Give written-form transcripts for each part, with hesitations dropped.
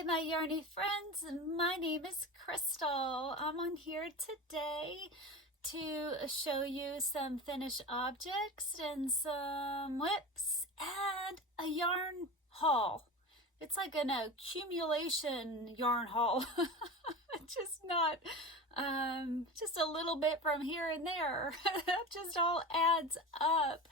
Hi, my yarny friends. My name is Crystal. I'm on here today to show you some finished objects and some WIPS and a yarn haul. It's like an accumulation yarn haul. Just not just a little bit from here and there. That just all adds up.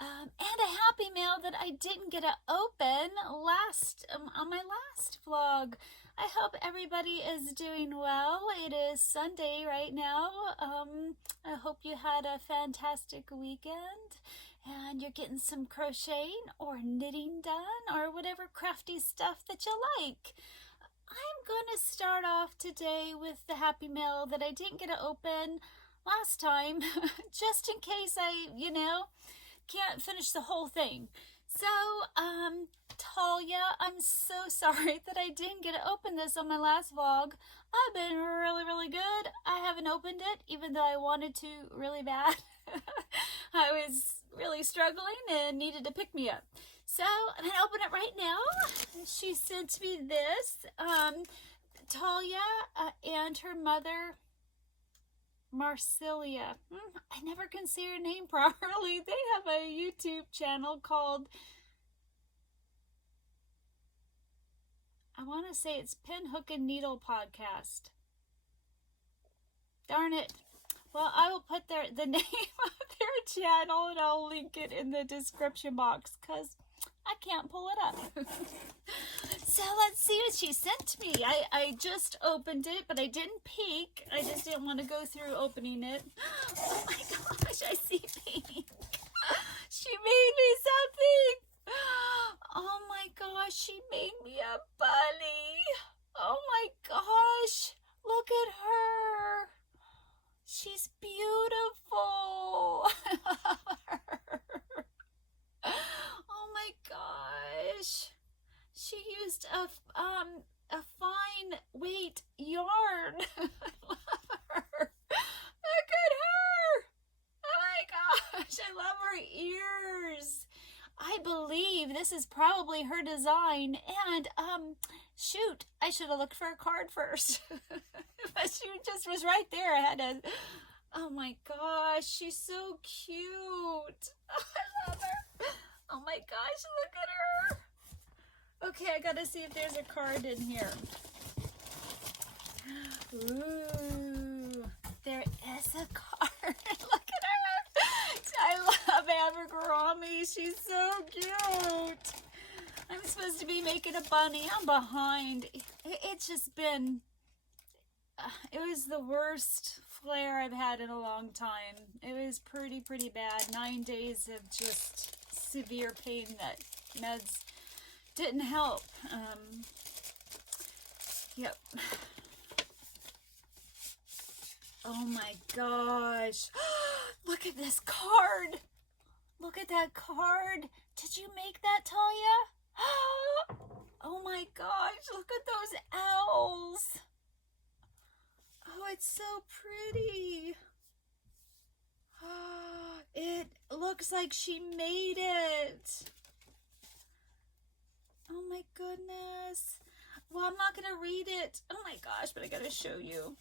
And a happy mail that I didn't get to open on my last vlog. I hope everybody is doing well. It is Sunday right now. I hope you had a fantastic weekend and you're getting some crocheting or knitting done or whatever crafty stuff that you like. I'm going to start off today with the happy mail that I didn't get to open last time, just in case I, can't finish the whole thing. So, Tahlia, I'm so sorry that I didn't get to open this on my last vlog. I've been really good. I haven't opened it, even though I wanted to really bad. I was really struggling and needed to pick me up. So I'm going to open it right now. She sent me this. Tahlia and her mother, Marlicia. I never can say her name properly. They have a YouTube channel called, I want to say it's Pin, Hook, and Needle Podcast. Darn it. Well, I will put the name of their channel and I'll link it in the description box because I can't pull it up. So let's see what she sent me. I just opened it, but I didn't peek. I just didn't want to go through opening it. Oh my gosh, I see pink. She made me something. Oh my gosh, she made me a bunny. Oh my gosh, look at her. She's beautiful. I love her. Oh my gosh. She used a fine weight yarn. I love her. Look at her. Oh my gosh. I love her ears. I believe this is probably her design. And shoot, I should have looked for a card first. But she just was right there. I had to. Oh my gosh, she's so cute. I love her. Oh my gosh, look at her. Okay, I gotta see if there's a card in here. Ooh, there is a card. Look at her. I love Abercrombie. She's so cute. I'm supposed to be making a bunny. I'm behind. It's just been, it was the worst flare I've had in a long time. It was pretty bad. 9 days of just severe pain that meds didn't help. Yep. Oh my gosh. Look at this card. Look at that card. Did you make that, Tahlia? Oh my gosh. Look at those owls. Oh, it's so pretty. It looks like she made it. Oh my goodness. Well, I'm not going to read it. Oh my gosh, but I got to show you.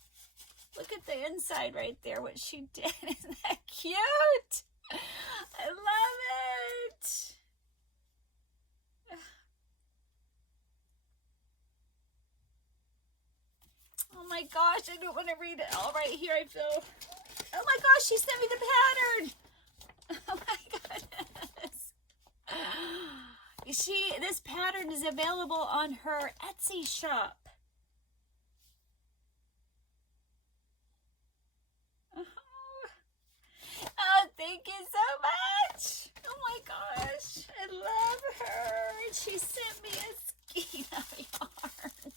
Look at the inside right there, what she did. Isn't that cute? I love it. Oh my gosh, I don't want to read it all right here. I feel, oh my gosh, she sent me the pattern. Oh my goodness. This pattern is available on her Etsy shop. Oh, thank you so much. Oh my gosh, I love her. She sent me a skein of yarn.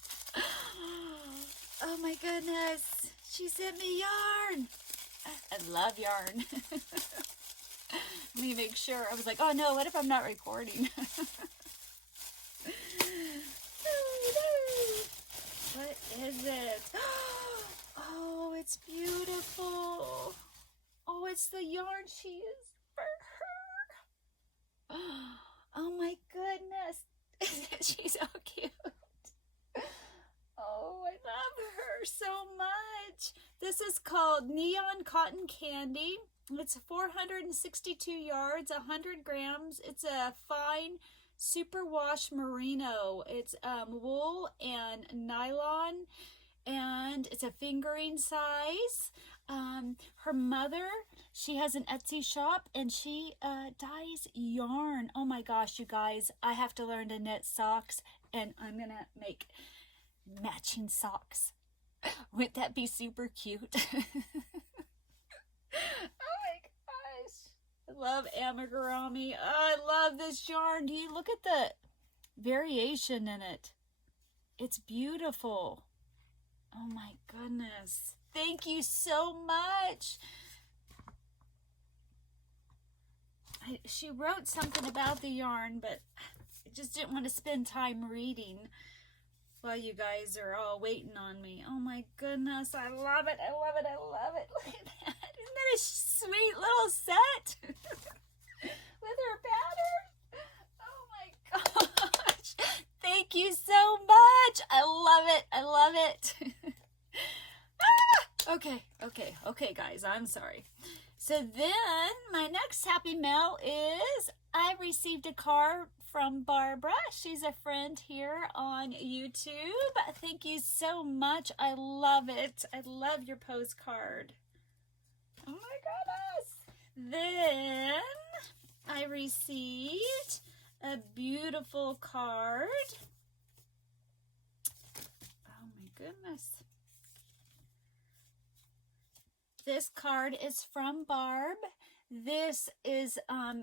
Oh my goodness, she sent me yarn. I love yarn. Let me make sure. I was like, oh no, what if I'm not recording? What is it? Oh, it's beautiful. Oh, it's the yarn she used for her. Oh my goodness. She's so cute. This is called Neon Cotton Candy. It's 462 yards, 100 grams. It's a fine superwash merino. It's wool and nylon, and it's a fingering size. Her mother, she has an Etsy shop, and she dyes yarn. Oh my gosh, you guys, I have to learn to knit socks, and I'm gonna make matching socks. Wouldn't that be super cute? Oh my gosh. I love amigurumi. Oh, I love this yarn. Do you look at the variation in it? It's beautiful. Oh my goodness. Thank you so much. She wrote something about the yarn, but I just didn't want to spend time reading while you guys are all waiting on me. Oh my goodness, I love it, I love it, I love it. Look at that. Isn't that a sweet little set? With her pattern? Oh my gosh. Thank you so much. I love it, I love it. Okay, guys, I'm sorry. So then my next happy mail is I received a card from Barbara. She's a friend here on YouTube. Thank you so much. I love it. I love your postcard. Oh my goodness. Then I received a beautiful card. Oh my goodness. This card is from Barb. This is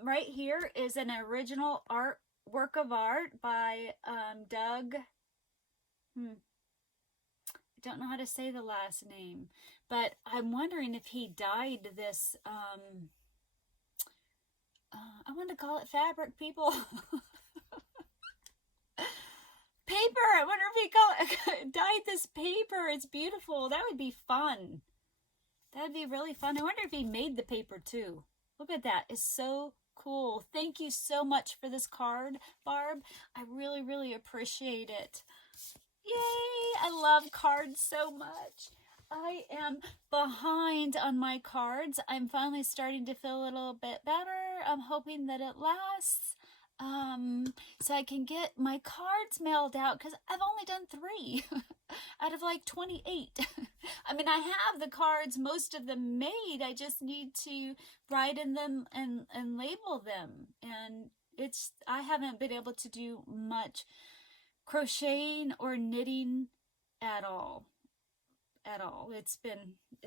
right here is an original work of art by Doug. I don't know how to say the last name, but I'm wondering if he dyed this. I want to call it fabric, people. Paper. I wonder if he dyed this paper. It's beautiful. That would be fun. That would be really fun. I wonder if he made the paper too. Look at that. It's so cool. Thank you so much for this card, Barb. I really, really appreciate it. Yay! I love cards so much. I am behind on my cards. I'm finally starting to feel a little bit better. I'm hoping that it lasts. So I can get my cards mailed out, because I've only done 3 out of like 28. I mean, I have the cards, most of them made. I just need to write in them and label them. And I haven't been able to do much crocheting or knitting at all. It's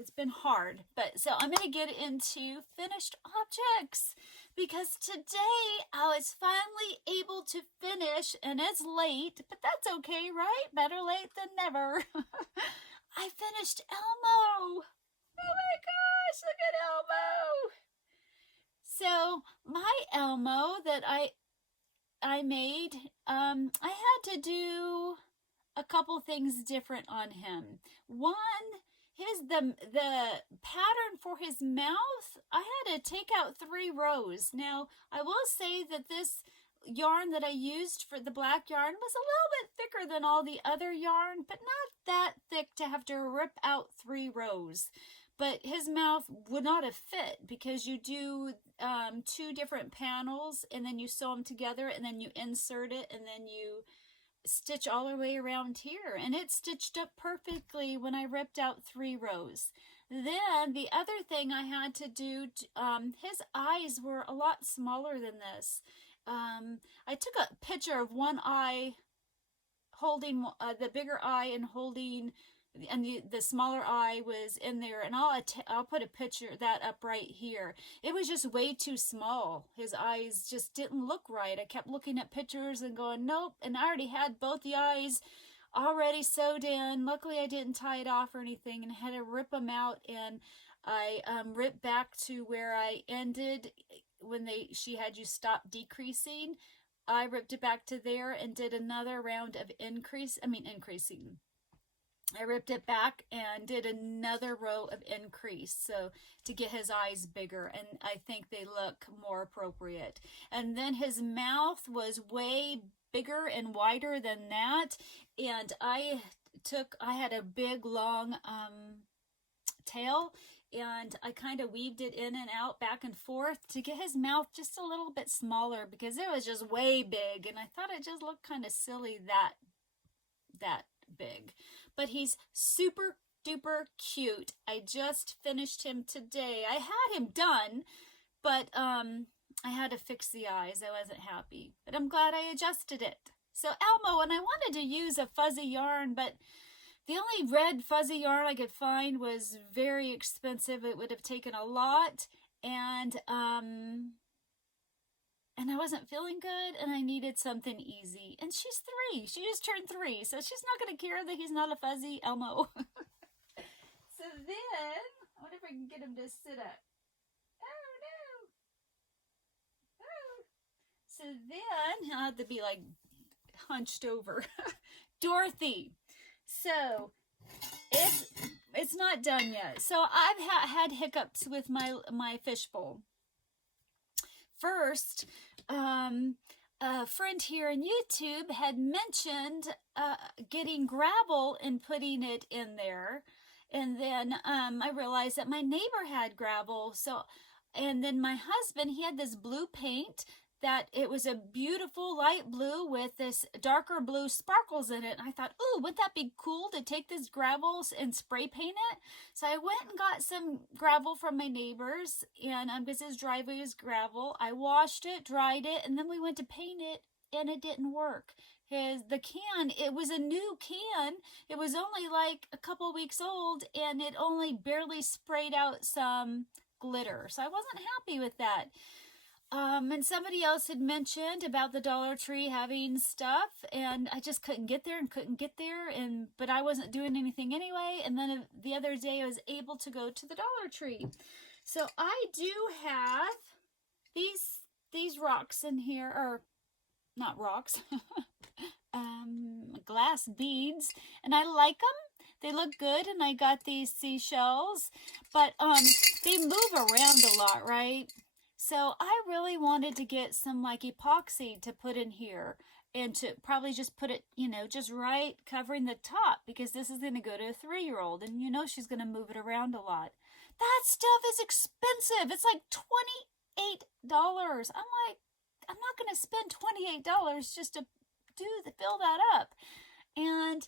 been hard, but so I'm going to get into finished objects, because today I was finally able to finish, and it's late, but that's okay, right? Better late than never. I finished Elmo. Oh my gosh, look at Elmo. So my Elmo that I made, I had to do a couple things different on him. One, the pattern for his mouth, I had to take out 3 rows. Now, I will say that this yarn that I used for the black yarn was a little bit thicker than all the other yarn, but not that thick to have to rip out 3 rows. But his mouth would not have fit, because you do 2 different panels, and then you sew them together, and then you insert it, and then you stitch all the way around here, and it stitched up perfectly when I ripped out 3 rows. Then the other thing I had to do, his eyes were a lot smaller than this. I took a picture of one eye holding the bigger eye and holding, and the smaller eye was in there, and I'll put a picture of that up right here. It was just way too small. His eyes just didn't look right. I kept looking at pictures and going, nope, and I already had both the eyes already sewed in. Luckily I didn't tie it off or anything, and I had to rip them out, and I ripped back to where I ended when she had you stop decreasing. I ripped it back to there and did another round of increasing. I ripped it back and did another row of increase, so to get his eyes bigger, and I think they look more appropriate. And then his mouth was way bigger and wider than that, and I had a big long tail, and I kind of weaved it in and out, back and forth, to get his mouth just a little bit smaller because it was just way big, and I thought it just looked kind of silly that big. But he's super duper cute. I just finished him today. I had him done, but I had to fix the eyes. I wasn't happy, but I'm glad I adjusted it. So Elmo, and I wanted to use a fuzzy yarn, but the only red fuzzy yarn I could find was very expensive. It would have taken a lot, and I wasn't feeling good, and I needed something easy. And she's 3. She just turned 3, so she's not going to care that he's not a fuzzy Elmo. So then, I wonder if I can get him to sit up. Oh, no. Oh. So then, he'll have to be like hunched over. Dorothy. So, it's not done yet. So I've had hiccups with my fishbowl. First, a friend here on YouTube had mentioned getting gravel and putting it in there. And then I realized that my neighbor had gravel. So, and then my husband, he had this blue paint that it was a beautiful light blue with this darker blue sparkles in it. And I thought, ooh, wouldn't that be cool to take this gravel and spray paint it? So I went and got some gravel from my neighbors, and because his driveway is gravel, I washed it, dried it, and then we went to paint it, and it didn't work. The can, it was a new can. It was only like a couple weeks old, and it only barely sprayed out some glitter. So I wasn't happy with that. And somebody else had mentioned about the Dollar Tree having stuff, and I just couldn't get there, but I wasn't doing anything anyway. And then the other day I was able to go to the Dollar Tree. So I do have these rocks in here, or not rocks, glass beads, and I like them. They look good, and I got these seashells, but they move around a lot, right? So I really wanted to get some like epoxy to put in here, and to probably just put it, you know, just right covering the top, because this is going to go to a 3-year-old, and you know she's going to move it around a lot. That stuff is expensive. It's like $28. I'm like, I'm not going to spend $28 just to fill that up. And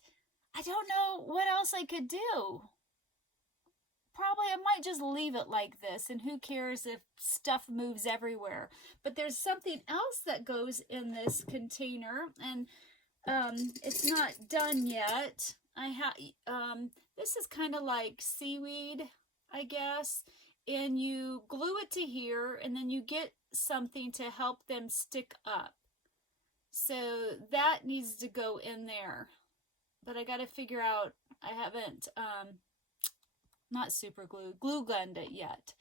I don't know what else I could do. Probably I might just leave it like this, and who cares if stuff moves everywhere. But there's something else that goes in this container, and it's not done yet. This is kind of like seaweed, I guess, and you glue it to here, and then you get something to help them stick up. So that needs to go in there. But I got to figure out, I haven't not super glue gunned it yet.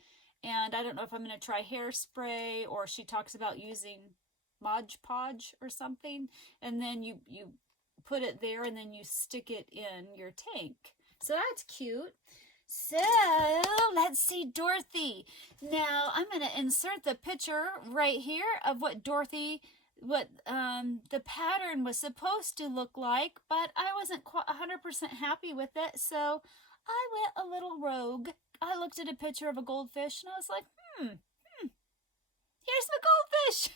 And I don't know if I'm going to try hairspray, or she talks about using Mod Podge or something. And then you put it there, and then you stick it in your tank. So that's cute. So let's see Dorothy. Now I'm going to insert the picture right here of what Dorothy, the pattern was supposed to look like, but I wasn't quite 100% happy with it. So I went a little rogue. I looked at a picture of a goldfish, and I was like, here's the goldfish.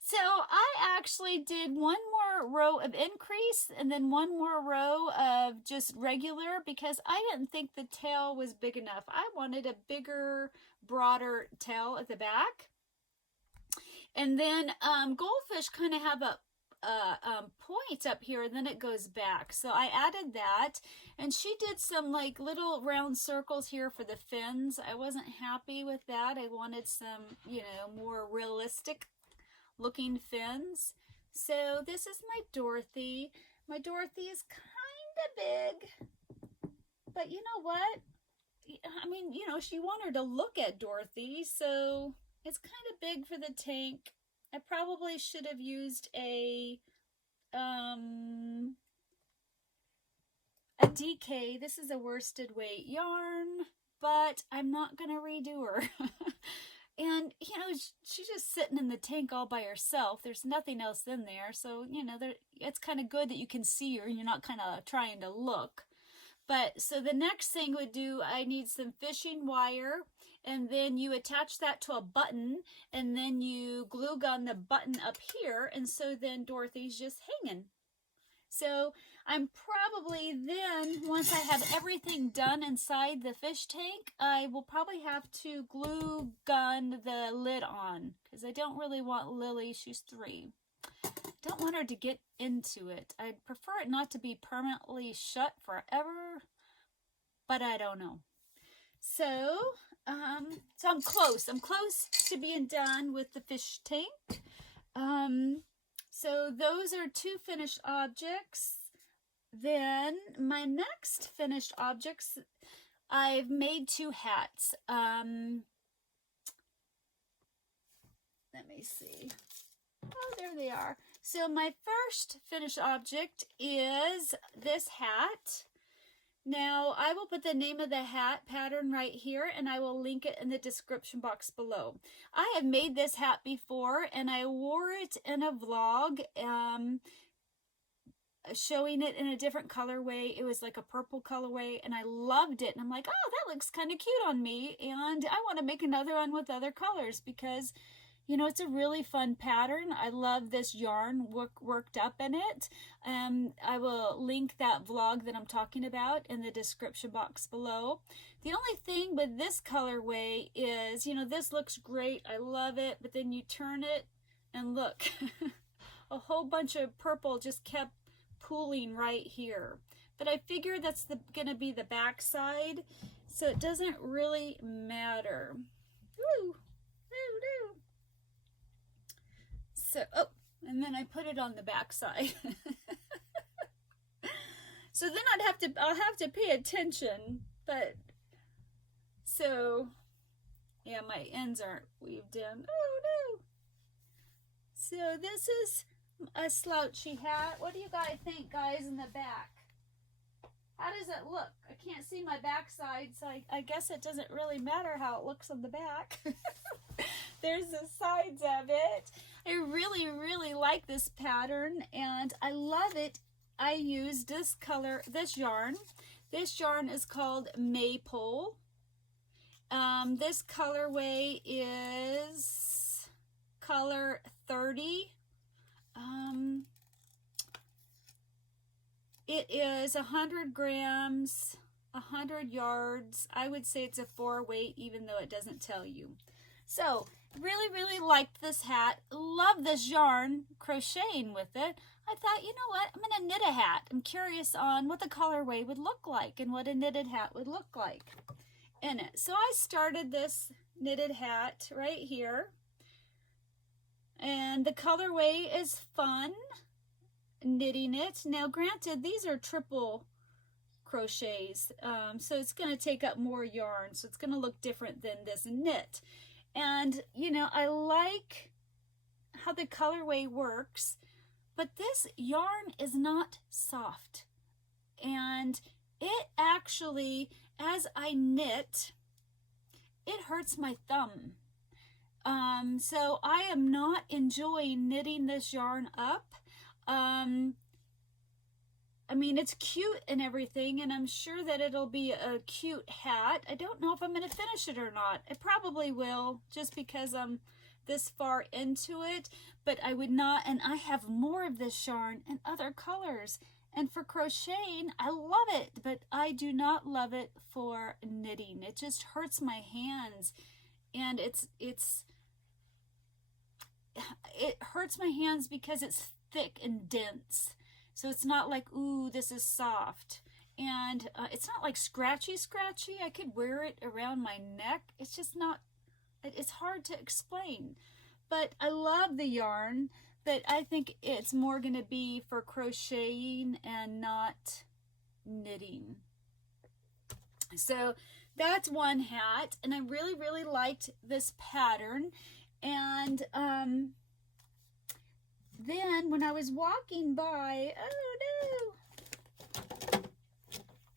So I actually did one more row of increase, and then one more row of just regular, because I didn't think the tail was big enough. I wanted a bigger, broader tail at the back. And then goldfish kind of have a point up here, and then it goes back. So I added that, and she did some like little round circles here for the fins. I wasn't happy with that. I wanted some, you know, more realistic looking fins. So this is my Dorothy. My Dorothy is kind of big, but you know what? I mean, you know, she wanted to look at Dorothy, so it's kind of big for the tank. I probably should have used a DK. This is a worsted weight yarn, but I'm not going to redo her. And, you know, she's just sitting in the tank all by herself. There's nothing else in there. So, you know, it's kind of good that you can see her and you're not kind of trying to look. But so the next thing would do, I need some fishing wire, and then you attach that to a button, and then you glue gun the button up here, and so then Dorothy's just hanging. So I'm probably then, once I have everything done inside the fish tank, I will probably have to glue gun the lid on, because I don't really want Lily, she's 3. Don't want her to get into it. I'd prefer it not to be permanently shut forever, but I don't know. So, I'm close. I'm close to being done with the fish tank. So those are 2 finished objects. Then my next finished objects, I've made 2 hats. Let me see. Oh, there they are. So my first finished object is this hat. Now, I will put the name of the hat pattern right here, and I will link it in the description box below. I have made this hat before, and I wore it in a vlog, showing it in a different colorway. It was like a purple colorway, and I loved it. And I'm like, oh, that looks kind of cute on me, and I want to make another one with other colors because, you know, it's a really fun pattern. I love this yarn worked up in it. I will link that vlog that I'm talking about in the description box below. The only thing with this colorway is, you know, this looks great. I love it. But then you turn it and look, a whole bunch of purple just kept pooling right here. But I figured that's going to be the back side, so it doesn't really matter. Woo! So, oh, and then I put it on the back side. So then I'll have to pay attention, but, so, yeah, my ends aren't weaved in. Oh, no. So this is a slouchy hat. What do you guys think, guys, in the back? How does it look? I can't see my back side, so I guess it doesn't really matter how it looks on the back. There's the sides of it. I really, really like this pattern, and I love it. I used this color, this yarn. This yarn is called Maple. This colorway is color 30. It is 100 grams, 100 yards. I would say it's a 4 weight, even though it doesn't tell you. So, really, really liked this hat. Love this yarn, crocheting with it. I thought, you know what, I'm going to knit a hat. I'm curious on what the colorway would look like and what a knitted hat would look like in it. So I started this knitted hat right here. And the colorway is fun, knitting it. Now, granted, these are triple crochets, so it's going to take up more yarn, so it's going to look different than this knit. And, you know, I like how the colorway works, but this yarn is not soft. And it actually, as I knit, it hurts my thumb. So I am not enjoying knitting this yarn up. I mean, it's cute and everything, and I'm sure that it'll be a cute hat. I don't know if I'm going to finish it or not. I probably will, just because I'm this far into it, but I would not, and I have more of this yarn in other colors. And for crocheting, I love it, but I do not love it for knitting. It just hurts my hands, and it hurts my hands because it's thick and dense. So it's not like, ooh, this is soft. And it's not like scratchy. I could wear it around my neck. It's just not, it's hard to explain. But I love the yarn, but I think it's more going to be for crocheting and not knitting. So that's one hat, and I really, really liked this pattern. And then when I was walking by, oh no,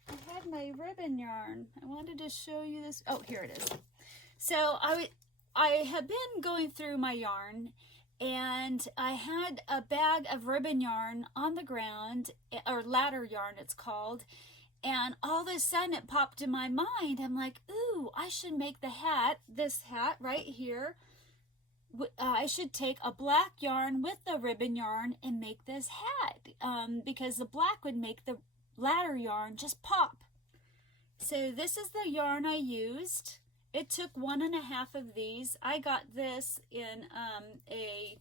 I had my ribbon yarn. I wanted to show you this. Oh, here it is. So I have been going through my yarn, and I had a bag of ribbon yarn on the ground, or ladder yarn it's called, And all of a sudden it popped in my mind. I'm like, ooh, I should make the hat, this hat right here. I should take a black yarn with the ribbon yarn and make this hat, because the black would make the ladder yarn just pop. So this is the yarn I used. It took 1.5 of these. I got this in a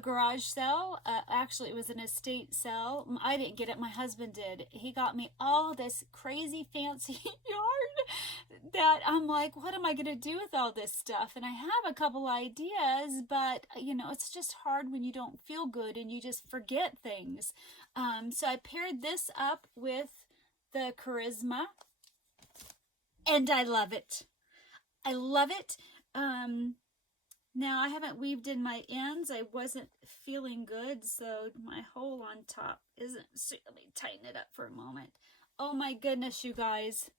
garage sale. Actually, it was an estate sale. I didn't get it. My husband did. He got me all this crazy fancy yarn that I'm like, what am I going to do with all this stuff? And I have a couple ideas, but you know, it's just hard when you don't feel good and you just forget things. So I paired this up with the Charisma, and I love it. I love it. Now I haven't weaved in my ends. I wasn't feeling good, so my hole on top isn't. So let me tighten it up for a moment. Oh my goodness, you guys.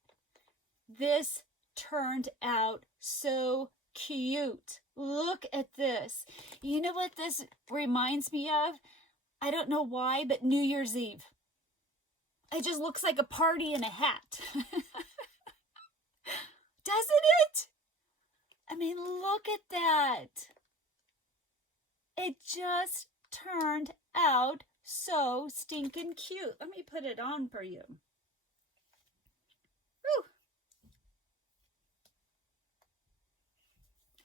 This turned out so cute. Look at this. You know what this reminds me of? I don't know why, but New Year's Eve. It just looks like a party in a hat. Doesn't it? I mean, look at that. It just turned out so stinking cute. Let me put it on for you. Whew.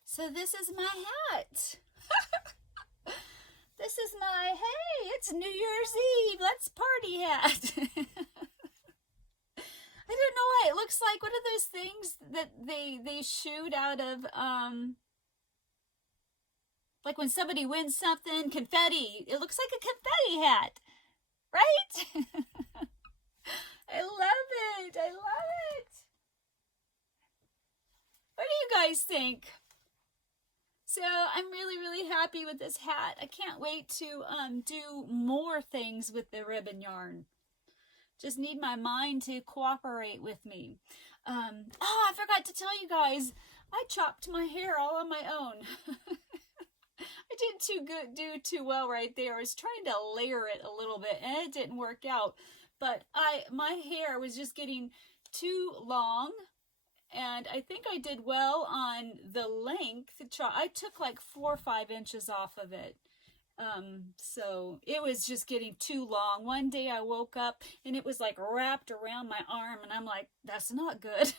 So this is my hat. This is my, hey, it's New Year's Eve, let's party hat. I don't know why, it looks like one of those things that they shoot out of, like when somebody wins something, confetti. It looks like a confetti hat, right? I love it, I love it. What do you guys think? So I'm really, really happy with this hat. I can't wait to do more things with the ribbon yarn. Just need my mind to cooperate with me. Oh, I forgot to tell you guys, I chopped my hair all on my own. I didn't do too well right there. I was trying to layer it a little bit and it didn't work out. But my hair was just getting too long. And I think I did well on the length. I took like 4 or 5 inches off of it. So it was just getting too long. One day I woke up and it was like wrapped around my arm and I'm like, that's not good.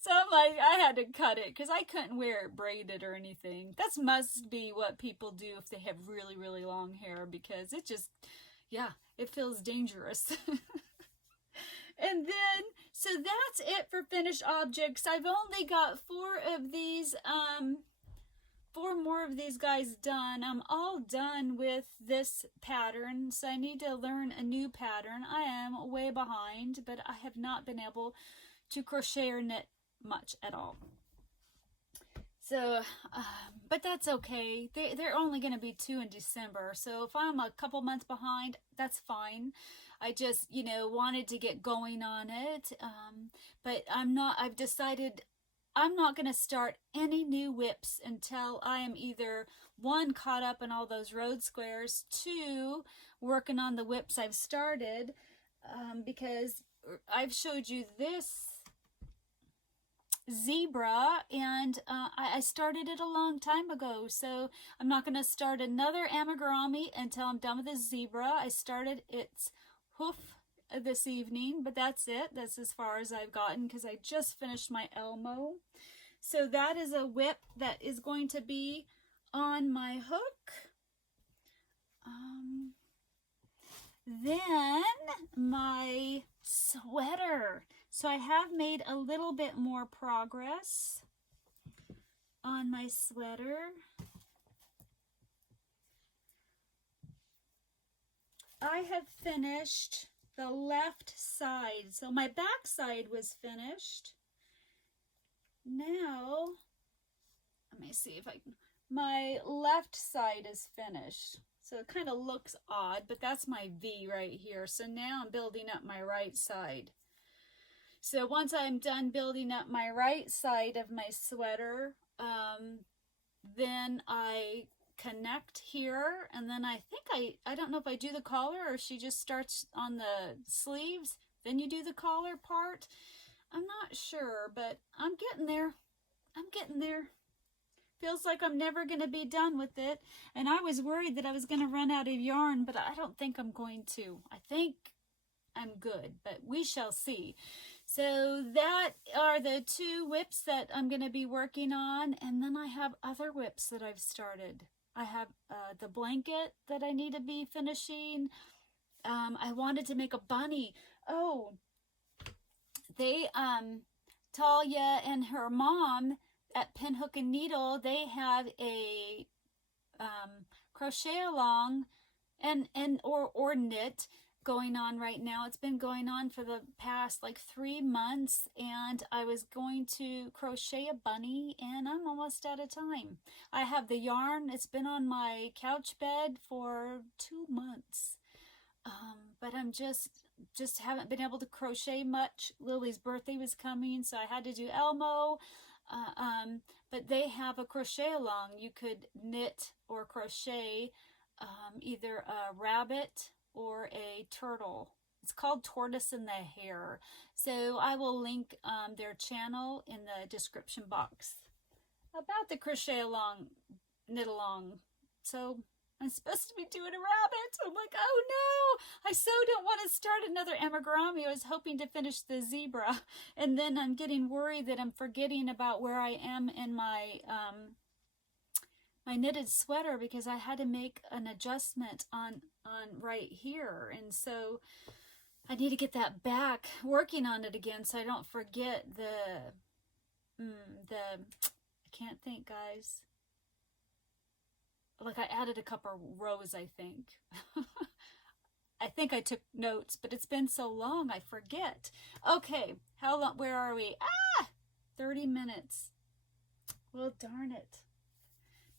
So I'm like, I had to cut it because I couldn't wear it braided or anything. That must be what people do if they have really, really long hair, because it just, yeah, it feels dangerous. And then, so that's it for finished objects. I've only got 4 of these, 4 more of these guys done. I'm all done with this pattern, so I need to learn a new pattern. I am way behind, but I have not been able to crochet or knit much at all. So, but that's okay. They're only going to be 2 in December, so if I'm a couple months behind, that's fine. I just, you know, wanted to get going on it, but I've decided I'm not going to start any new WIPs until I am either, 1, caught up in all those road squares, 2, working on the WIPs I've started, because I've showed you this zebra and I started it a long time ago, so I'm not going to start another amigurumi until I'm done with the zebra. I started its hoof this evening, but that's it. That's as far as I've gotten because I just finished my Elmo. So that is a WIP that is going to be on my hook. Then my sweater. So I have made a little bit more progress on my sweater. I have finished the left side. So my back side was finished. Now, let me see if I can, my left side is finished. So it kind of looks odd, but that's my V right here. So now I'm building up my right side. So once I'm done building up my right side of my sweater, then I connect here, and then I think I don't know if I do the collar or she just starts on the sleeves, then you do the collar part. I'm not sure, but I'm getting there. I'm getting there. Feels like I'm never going to be done with it. And I was worried that I was going to run out of yarn, but I don't think I'm going to. I think I'm good, but we shall see. So that are the 2 WIPs that I'm going to be working on. And then I have other WIPs that I've started. I have the blanket that I need to be finishing. I wanted to make a bunny. Oh, they, Tahlia and her mom at Pin Hook and Needle, they have a crochet along or knit going on right now. It's been going on for the past like 3 months, and I was going to crochet a bunny, and I'm almost out of time. I have the yarn. It's been on my couch bed for 2 months, but I'm just haven't been able to crochet much. Lily's birthday was coming, so I had to do Elmo. But they have a crochet along. You could knit or crochet either a rabbit or a turtle. It's called Tortoise in the Hare. So I will link their channel in the description box about the crochet along, knit along. So I'm supposed to be doing a rabbit. I'm like, oh no, I so don't want to start another amigurumi. I was hoping to finish the zebra. And then I'm getting worried that I'm forgetting about where I am in my my knitted sweater, because I had to make an adjustment on right here. And so I need to get that back, working on it again, so I don't forget I can't think, guys. Like, I added a couple rows, I think. I think I took notes, but it's been so long, I forget. Okay, how long, where are we? 30 minutes. Well, darn it.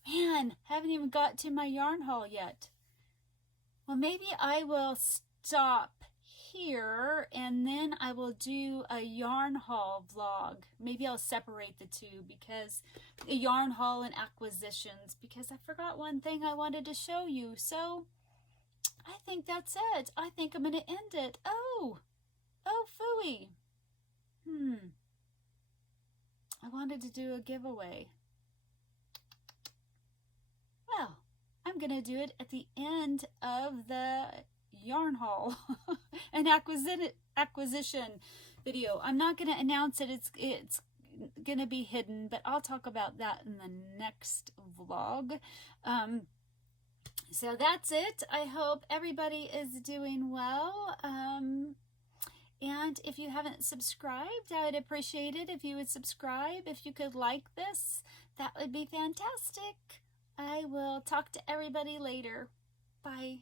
Man, haven't even got to my yarn haul yet. Well, maybe I will stop here, and then I will do a yarn haul vlog. Maybe I'll separate the two, because a yarn haul and acquisitions, because I forgot one thing I wanted to show you. So I think that's it. I think I'm going to end it. Oh phooey. I wanted to do a giveaway. Well, I'm going to do it at the end of the yarn haul and acquisition video. I'm not going to announce it. It's going to be hidden, but I'll talk about that in the next vlog. So that's it. I hope everybody is doing well. And if you haven't subscribed, I would appreciate it if you would subscribe. If you could like this, that would be fantastic. I will talk to everybody later. Bye.